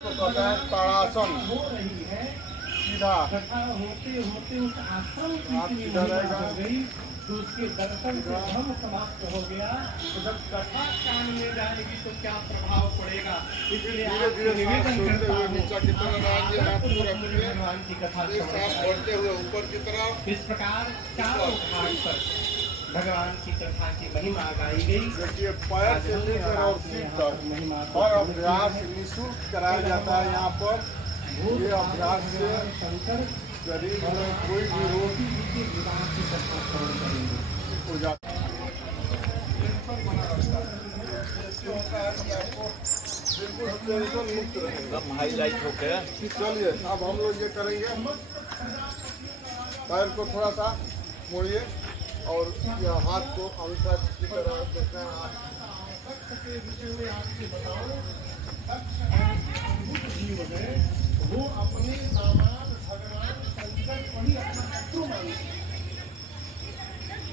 तो कहते हैं ताड़ासन। सीधा होते होते उस आश्रम आप सीधा रहेगा तो उसके दर्शन से धर्म समाप्त हो गया। तो जब कथा कान में जाएगी तो क्या प्रभाव पड़ेगा, इसलिए धीरे धीरे निवेदन करता हूं नीचे की तरफ आएंगे, हाथ को रखेंगे, भगवान की कथा सांस बढ़ते हुए ऊपर की तरफ। इस प्रकार चारों घाट पर भगवान की कथा की महिमा गाई गई। देखिए पैर से लेकर और सिर तक महिमा और अभ्यास निःशुल्क कराया जाता है। यहाँ पर ये अभ्यास से शंकर शरीर में कोई भी रोग विवाह की कथा श्रवण करेंगे। हो जाता है। ऐसे होता है कि आपको बिल्कुल टेंशन मुक्त रहेगा। हाईलाइट हो गया। चलिए अब हम लोग ये करेंगे, पैर को थोड़ा सा मोड़िए और यह हाथ को अंतर की तरह देखना है। वो अपने दामाद भगवान शंकर को ही अपना शत्रु मानते हैं।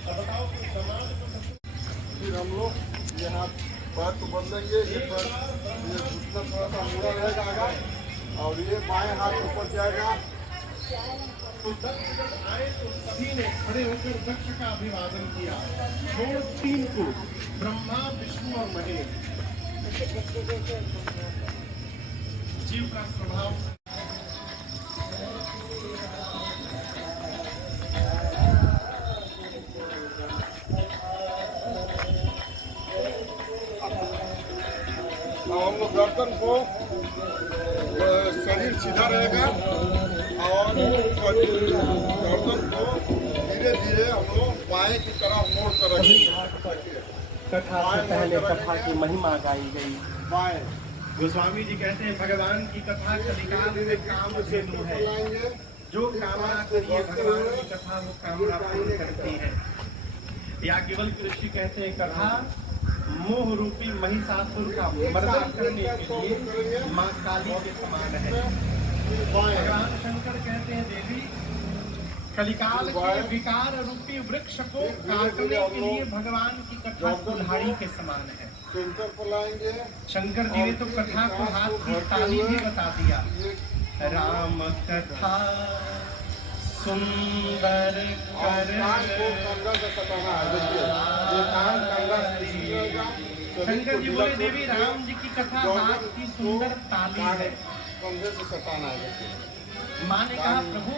अब बताओ कि दामाद को शत्रु। फिर हम लोग यहाँ पैर को बदलेंगे। ये पैर ये घुटना थोड़ा सा मुड़ा रहेगा आगे और ये बाएं हाथ ऊपर जाएगा। तो दक्ष जब आए तो सभी ने खड़े होकर दक्ष का अभिवादन किया। छोड़ तीन को ब्रह्मा विष्णु और महेश। जीव का स्वभाव हम लोग गर्दन को शरीर सीधा रहेगा और गर्दन को धीरे धीरे हम लोग बाएं की तरफ मोड़ कर रखेंगे। कथा से पहले कथा की महिमा गाई गई। बाएं गोस्वामी जी कहते हैं भगवान की कथा कलिकाल में काम धेनु है। जो कामना करिए भगवान की कथा वो कामना पूर्ण करती है। याज्ञवल्क्य ऋषि कहते हैं कथा मोह रूपी महिषासुर का मर्दन करने के लिए माँ काली के समान है। भगवान शंकर कहते हैं देवी कलिकाल के विकार रूपी वृक्ष को काटने के लिए भगवान की कथा कुल्हाड़ी के समान है। सेंटर पर लाएंगे। शंकर जी ने तो कथा को हाथ की ताली भी बता दिया। राम कथा सुंदर कर शंकर जी बोले देवी राम जी की कथा हाथ की सुंदर ताली है। कंधे से सताना है। माँ ने कहा प्रभु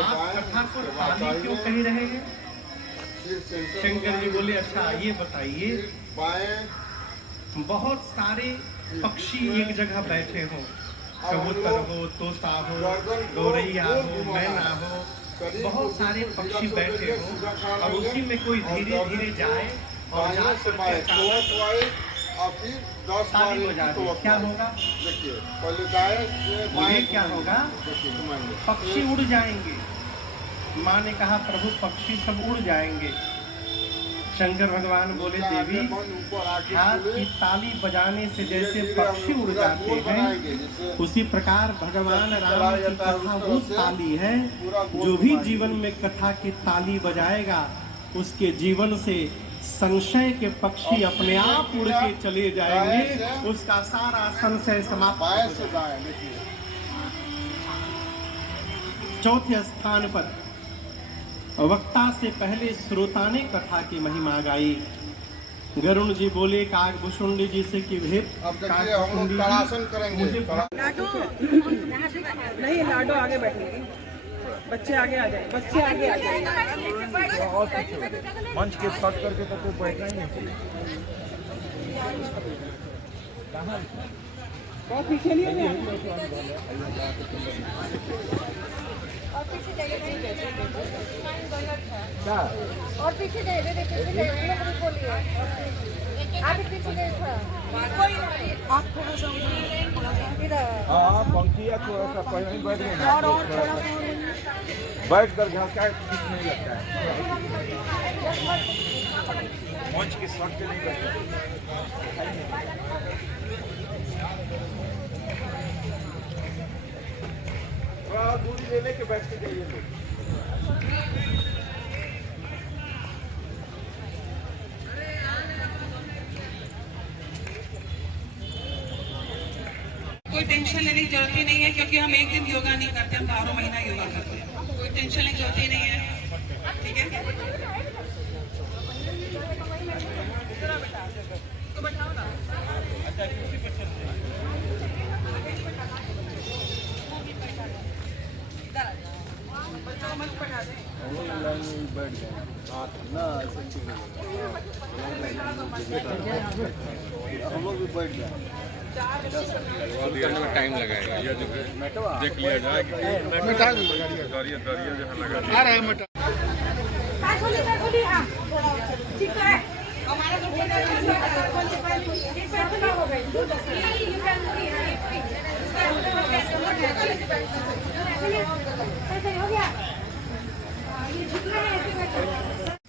आप कथा को ताली क्यों कह रहे हैं? शंकर जी बोले अच्छा ये बताइए बहुत सारे पक्षी एक जगह बैठे हो, कबूतर हो, तोता हो, गौरैया हो, मैना हो, बहुत सारे पक्षी बैठे हो और उसी में कोई धीरे धीरे जाए और ताली बजा दे, क्या होगा? देखिए पहले दाएं क्या होगा? पक्षी उड़ जाएंगे। माँ ने कहा प्रभु पक्षी सब उड़ जाएंगे। शंकर भगवान बोले देवी हाथ की ताली बजाने से जैसे पक्षी उड़ जाते हैं उसी प्रकार भगवान राम की कथा वो ताली है। जो भी जीवन में कथा की ताली बजाएगा उसके जीवन से संशय के पक्षी अपने आप उड़ के चले जाएंगे। उसका सारा संशय समाप्त हो जाएगा। चौथे स्थान पर वक्ता से पहले श्रोता ने कथा की महिमा गाई। गरुण जी बोले काकभूषुंडी जी से कि हे ताड़ासन करेंगे। नहीं लाडो आगे बैठेंगे, बच्चे आगे आ जाए, बच्चे आगे आ जाए। मंच के शॉर्ट करके तो कोई बैठना ही नहीं। बहुत पीछे नहीं है। और पीछे जाइए और पीछे जाइए। देखिए बोलिए आप पीछे जाइए थोड़ा। आप थोड़ा सा इधर। हाँ पंक्तियाँ थोड़ा सा पहले ही बैठ गए ना। और थोड़ा बैठ कर घास का ठीक नहीं लगता है। मंच के शॉर्ट के नहीं बैठते। थोड़ा दूरी ले लेके बैठ के जाइए लोग। कोई टेंशन लेने की जरूरत ही नहीं है, क्योंकि हम एक दिन योगा नहीं करते, हम 12 महीना योगा करते हैं। कोई टेंशन लेने की जरूरत ही नहीं है, ठीक है। हम लोग भी बैठ गए टाइम लगाएगा ये जो देख लिया जाए कि दरिया जहाँ लगा आ रहे हैं मटा ठीक है हमारा हो गया ये झुकना है ऐसे